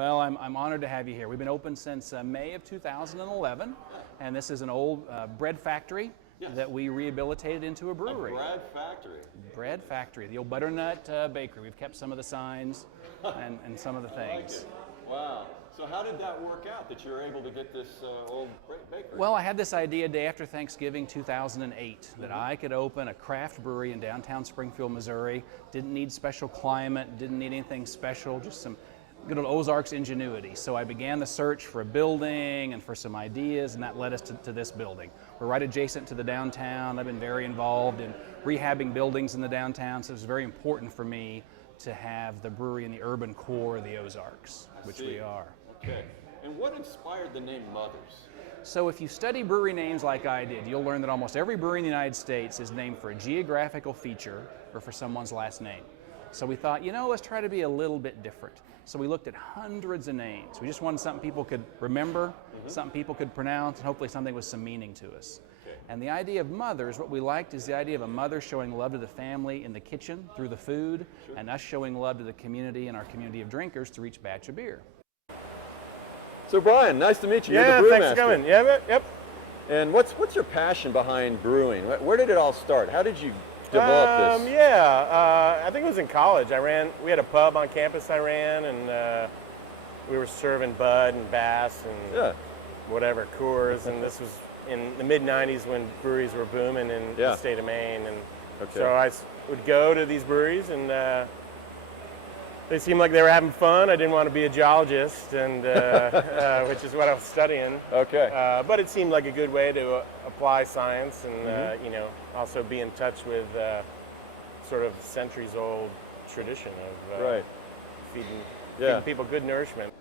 Well, I'm honored to have you here. We've been open since May of 2011, and this is an old bread factory that we rehabilitated into a brewery. A bread factory? Bread factory, the old butternut bakery. We've kept some of the signs and some of the things. I like it. Wow. So how did that work out that you were able to get this old bakery? Well, I had this idea day after Thanksgiving 2008 that I could open a craft brewery in downtown Springfield, Missouri. Didn't need special climate, didn't need anything special, just some good old Ozarks ingenuity. So I began the search for a building and for some ideas, and that led us to this building. We're right adjacent to the downtown. I've been very involved in rehabbing buildings in the downtown, so it was very important for me to have the brewery in the urban core of the Ozarks, which we are. Okay. And what inspired the name Mother's? So if you study brewery names like I did, you'll learn that almost every brewery in the United States is named for a geographical feature or for someone's last name. So we thought, you know, let's try to be a little bit different. So we looked at hundreds of names. We just wanted something people could remember, something people could pronounce, and hopefully something with some meaning to us. Okay. And the idea of Mother's, what we liked is the idea of a mother showing love to the family in the kitchen through the food, and us showing love to the community and our community of drinkers through each batch of beer. So Brian, nice to meet you. Yeah, You're the thanks brewmaster. for coming. Yep. And what's your passion behind brewing? Where did it all start? How did you develop this? I think it was in college. We had a pub on campus I ran, and we were serving Bud and Bass and whatever, Coors, and this was in the mid-90s when breweries were booming in the state of Maine. And so I would go to these breweries, and they seemed like they were having fun. I didn't want to be a geologist, and which is what I was studying. Okay. But it seemed like a good way to apply science and you know, also be in touch with sort of centuries-old tradition of feeding people good nourishment.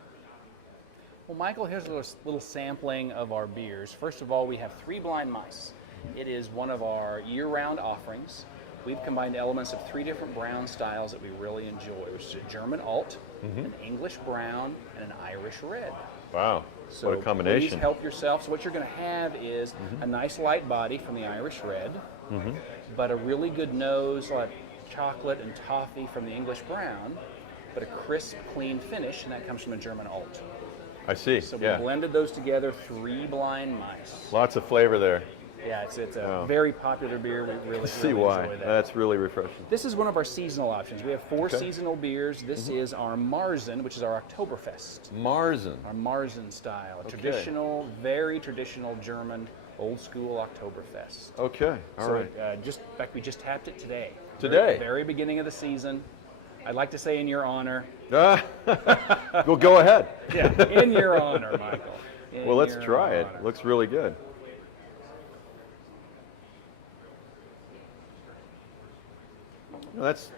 Well, Michael, here's a little sampling of our beers. First of all, we have 3 Blind Mice. It is one of our year-round offerings. We've combined elements of 3 different brown styles that we really enjoy, which is a German alt, an English brown, and an Irish red. Wow, So what a combination. Please help yourself. So what you're going to have is a nice light body from the Irish red, but a really good nose like chocolate and toffee from the English brown, but a crisp, clean finish, and that comes from a German alt. I see, So we blended those together, 3 Blind Mice. Lots of flavor there. Yeah, it's a very popular beer. We really See why. enjoy that. That's really refreshing. This is one of our seasonal options. We have 4 seasonal beers. This is our Marzen, which is our Oktoberfest. Marzen. Our Marzen style, a traditional, very traditional German, old school Oktoberfest. Okay, all right. In fact, we just tapped it today. Today? Very beginning of the season. I'd like to say in your honor. Well, go ahead. Yeah, in your honor, Michael. Well, let's try it. Looks really good. It's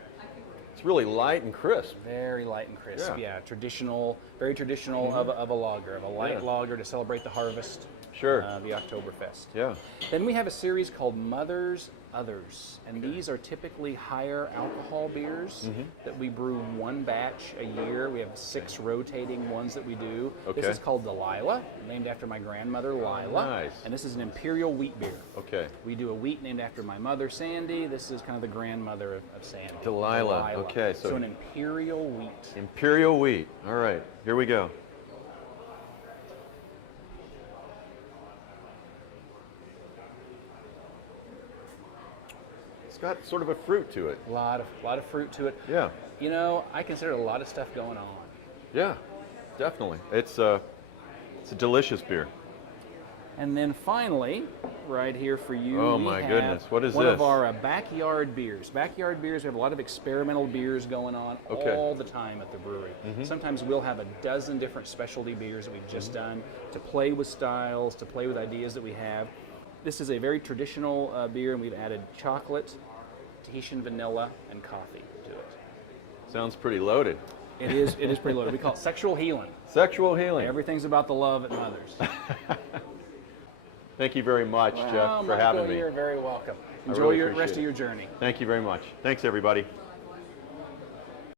really light and crisp. Very light and crisp. Yeah. Traditional, very traditional of a lager, of a light lager to celebrate the harvest. Sure. The Oktoberfest. Yeah. Then we have a series called Mother's Others, and these are typically higher alcohol beers that we brew 1 batch a year. We have 6 rotating ones that we do. Okay. This is called Delilah, named after my grandmother Lila. Nice. And this is an imperial wheat beer. Okay. We do a wheat named after my mother, Sandy. This is kind of the grandmother of Sandy. Delilah. Okay, so an imperial wheat. Imperial wheat. All right, here we go. It's got sort of a fruit to it. A lot of fruit to it. Yeah. You know, I consider a lot of stuff going on. Yeah, definitely. It's a delicious beer. And then finally, right here for you, Oh we my have goodness, what is one this? of our backyard beers. Backyard beers, we have a lot of experimental beers going on all the time at the brewery. Sometimes we'll have a dozen different specialty beers that we've just done to play with styles, to play with ideas that we have. This is a very traditional beer, and we've added chocolate, Tahitian vanilla, and coffee to it. Sounds pretty loaded. It is pretty loaded. We call it sexual healing. Sexual healing. Everything's about the love at Mother's. Thank you very much, Jeff, for Michael, having me. You're very welcome. I Enjoy really your appreciate rest of it. your journey. Thank you very much. Thanks, everybody.